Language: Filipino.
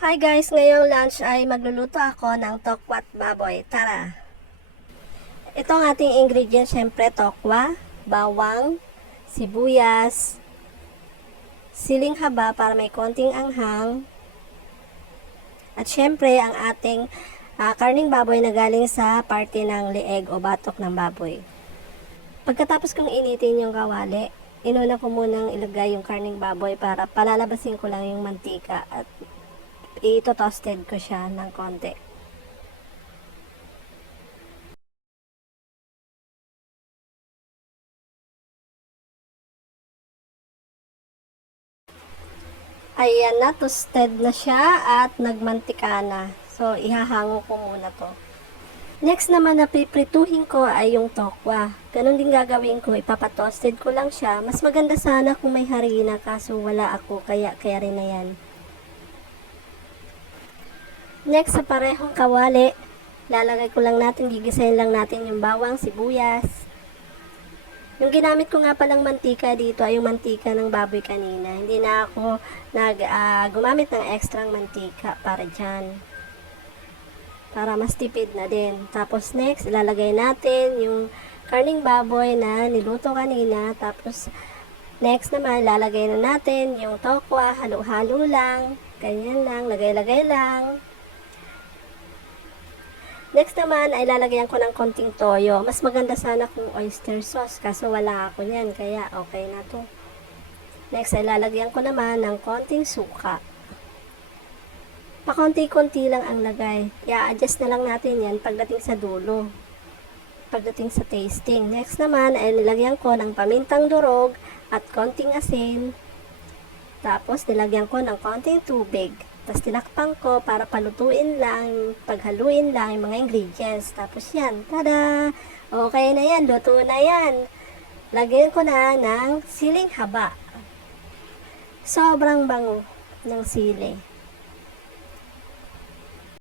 Hi guys! Ngayong lunch ay magluluto ako ng tokwat baboy. Tara! Ito ang ating ingredients, syempre tokwa, bawang, sibuyas, siling haba para may konting anghang, at syempre ang ating karning baboy na galing sa parte ng leeg o batok ng baboy. Pagkatapos kong initin yung kawali, inuna ko munang ilagay yung karning baboy para palalabasin ko lang yung mantika at ito-toasted ko siya ng konti. Ayan na, toasted na siya at nagmantika na. So, ihahango ko muna to. Next naman na piprituhin ko ay yung tokwa. Ganun din gagawin ko, ipapatoasted ko lang siya. Mas maganda sana kung may harina kaso wala ako, kaya rin na yan. Next, sa parehong kawali, lalagay ko lang natin, gigisahin lang natin yung bawang, sibuyas. Yung ginamit ko nga palang mantika dito ay yung mantika ng baboy kanina. Hindi na ako gumamit ng extra mantika para dyan. Para mas tipid na din. Tapos next, ilalagay natin yung karning baboy na niluto kanina. Tapos next naman, ilalagay na natin yung tokwa. Halo-halo lang. Ganyan lang. Lagay-lagay lang. Next naman ay lalagyan ko ng konting toyo. Mas maganda sana kung oyster sauce kaso wala ako niyan kaya okay na to. Next ay lalagyan ko naman ng konting suka. Pakonti-konti lang ang lagay. I-adjust na lang natin yan pagdating sa dulo. Pagdating sa tasting. Next naman ay nilagyan ko ng pamintang durog at konting asin. Tapos nilagyan ko ng konting tubig. Tapos tinakpan ko para palutuin lang, paghaluin lang yung mga ingredients. Tapos yan, tada! Okay na yan, luto na yan. Lagyan ko na ng siling haba. Sobrang bango ng sili.